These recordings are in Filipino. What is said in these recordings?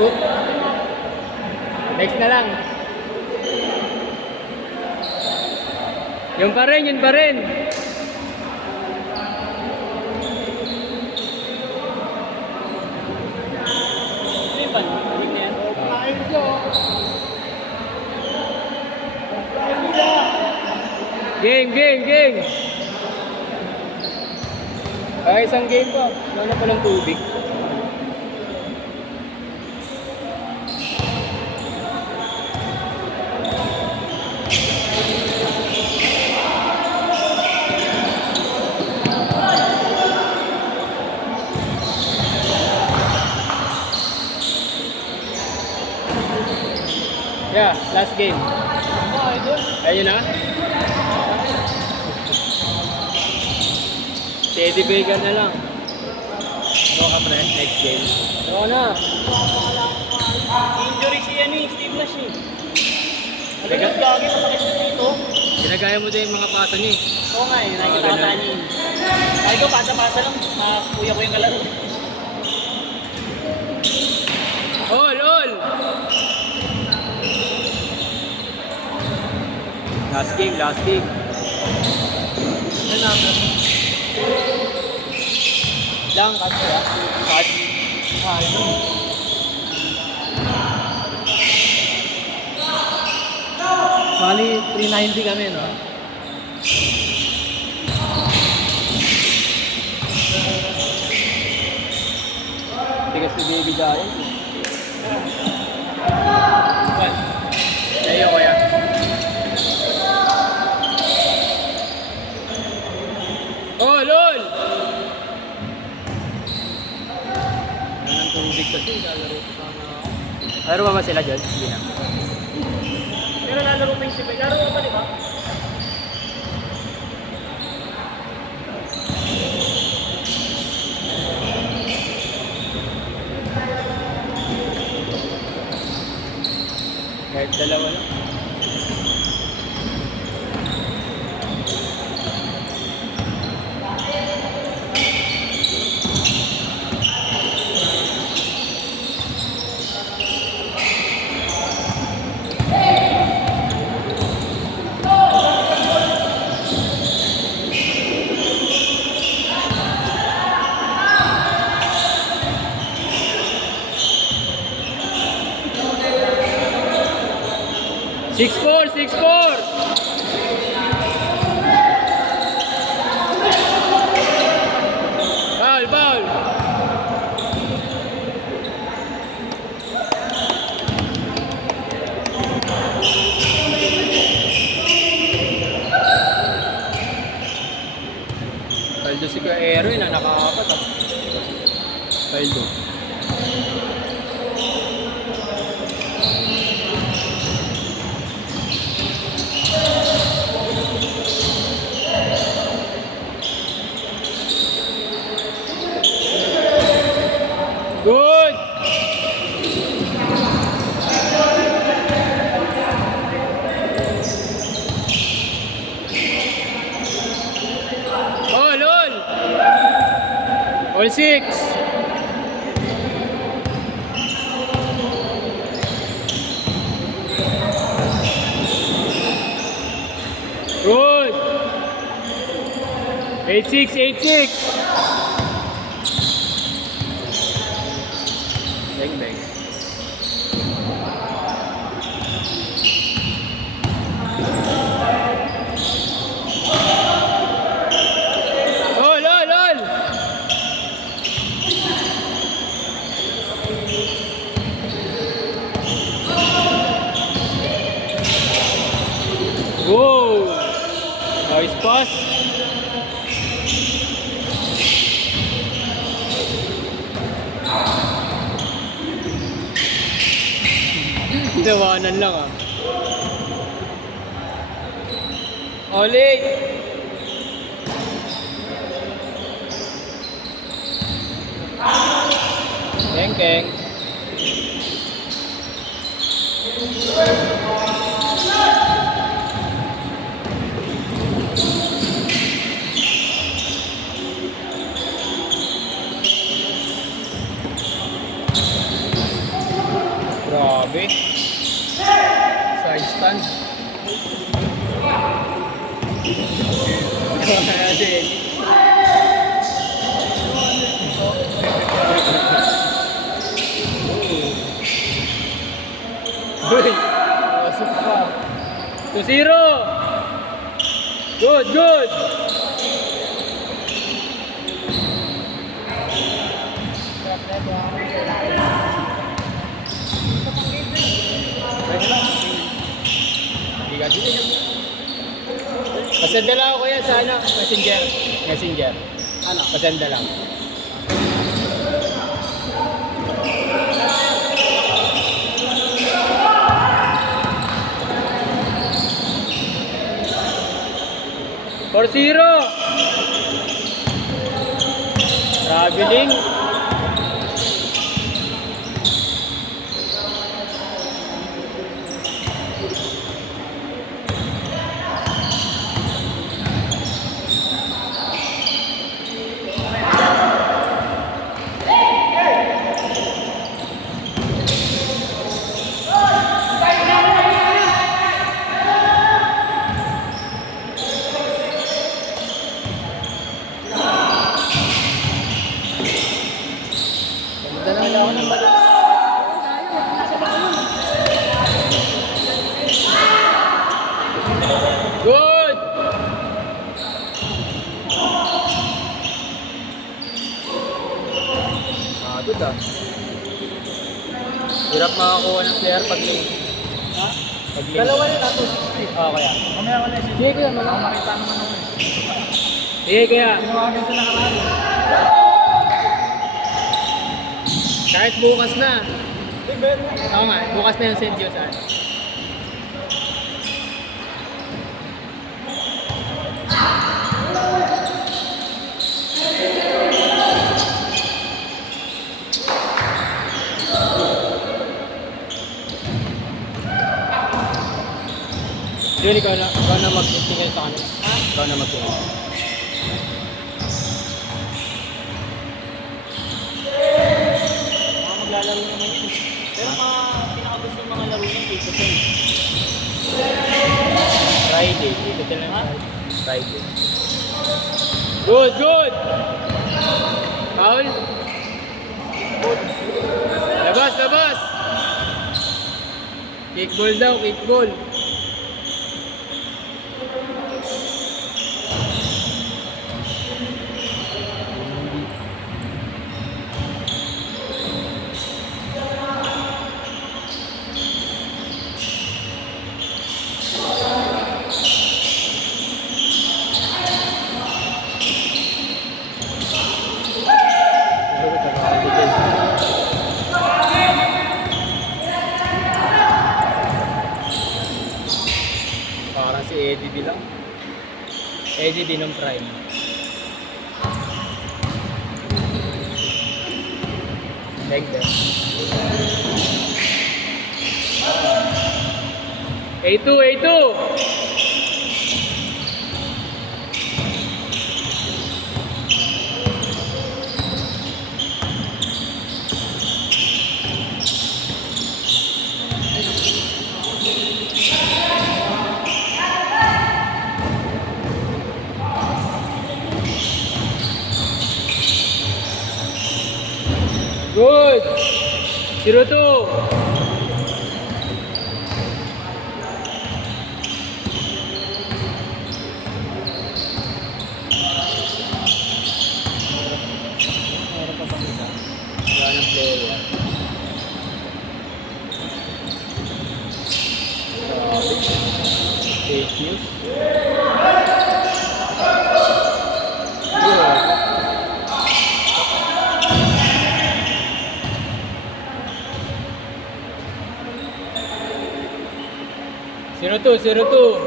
Oop. Next na lang. Yun pa rin, yun pa rin. Liban, balik na yan. Game, game, game. Ay, isang game pa. Ano pa ng tubig? Yeah, last game. Ayun na. Si Eddie Vega na lang. Ano ka pre? Next game. Oo na. Injury si ano eh, Steve Nash eh. Alam mo, gagi, masakit na dito. Ginagaya mo din yung mga pasa niya. Oo nga eh, nakikita ko sa niya. Ay ko, pasa-pasa lang. Kuya ko yung kalaro. All, all! Last game, last game. Ano number? Lang, kasi ah. Kasi. Bali, 390 kami, no? Tigas ni Baby Giant. Ayaw ko yan. Oh, lol! Anong tubig kasi, lalaro ko sana ako. Laro ba sila dyan? Hindi na. Pero lalaro pa yung Steve. Laro ka ba, di ba? Kahit dalawa lang. Six four, 6-4. Foul, foul. Paldo si Kaero na nakakapat ah. Paldo. Good! Oh, lol! All 6! Good! 8-6, 8-6! Bang, bang. Oh, lol, lol! Whoa! Nice pass. Tawanan lang ah. Ulit! Keng keng. Grabe. Side stand. Ikaw na natin. Uy! Pasok pa. 2-0! Good, good! Pasenda lang ako yan sa ano, messenger. Messenger. Ano? Pasenda lang. For 0. Traveling. Good! Good ah. Hirap makakuha ng player pag late. Ha? Pag late. Dalawa na nato. Kaya. Mamaya ko na si Sige kuya, Makita naman ako. Sige kuya. Tinawagan ko na nakaraan. Kahit bukas na. Oo nga, bukas na yung send yun saan. Yun, ikaw na mag-tingin sa kanila. Ikaw na mag-tingin. Mga maglalaro naman yun. Pero pinakagusto yung mga laro ng 8-10. Friday. Dito lang ha? Friday. Good, good! Foul? Good. Labas, labas! Kick ball daw, kick ball. Parang si Eddie B lang. Eddie B ng prime. Like that. A2, A2! Good! 0-2! Meron pa bang isa? Wala ng player. Grabe. Fake news. Yeah. 0-2, 0-2.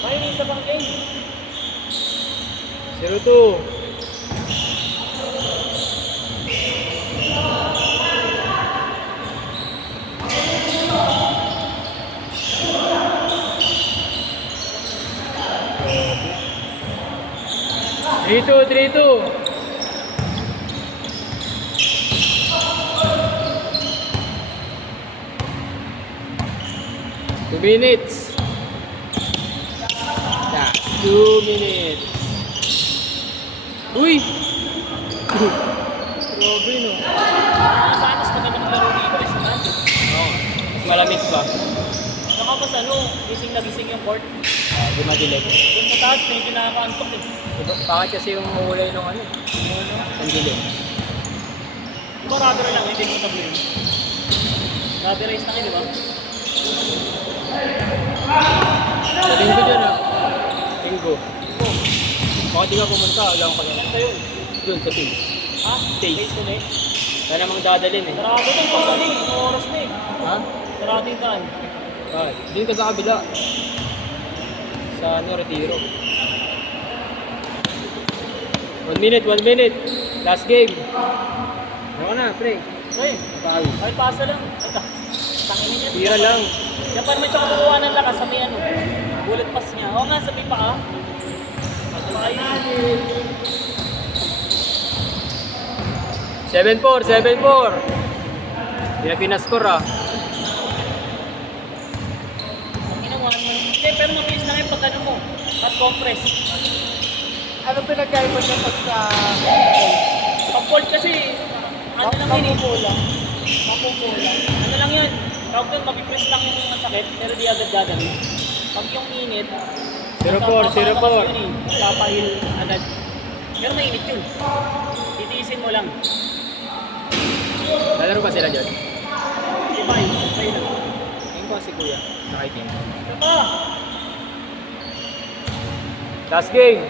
May isa pang game. 0-2. 3-2, 3-2. 2 minutes. That's 2 minutes. Uy! Grabe no. Sana mas maganda maglaro dito eh, sa taas. Oo. Mas malamig pa. Saka mas ano, gising na gising yung court. Di madilig. Doon sa taas, medyo nakakaantok eh. Diba? Bakit kasi yung ulay nung ano? Ang dilim. Di ba rubber lang, hindi mo tablin. Rubberized na kayo, di ba? Sa linggo dyan ah. Linggo. Bakit di ka pumunta? Alam ko Saan na. ba yun? Doon sa Pins. Ha? Taste. Taste ulit? Kaya namang dadalhin eh. Sarado din, pag ano eh, isang oras na eh. Ha? Sarado yung daan. Ah, doon ka sa kabila. Sa ano, Retiro. 1 minute, 1 minute. Last game. Ano na, pre? Uy, Pawis. ay pasa lang. Ito, tangin niya. Tira lang. Yan pa naman siya kukuha ng lakas sa may ano. Bullet pass niya. Oo nga, sabi pa ah. Ay, 7-4, 7-4. Hindi na pinascore ah. ang ginawa mo. Hindi, pero mabilis na yung pag ano mo. At compress. Ano pinagkaiba niya pagka Pag fold kasi, ano lang yun eh. mapupulang? Ano lang yun. Tawag doon, mapipress lang yung masakit, pero di agad gagawin. Pag yung init, 0-4, 0-4. papahil agad. Pero mainit yun. Titiisin mo lang. Lalaro ba sila dyan? Iba yun. Iba yun. Tingin ko si Kuya. Nakaitim. Ah! Last game.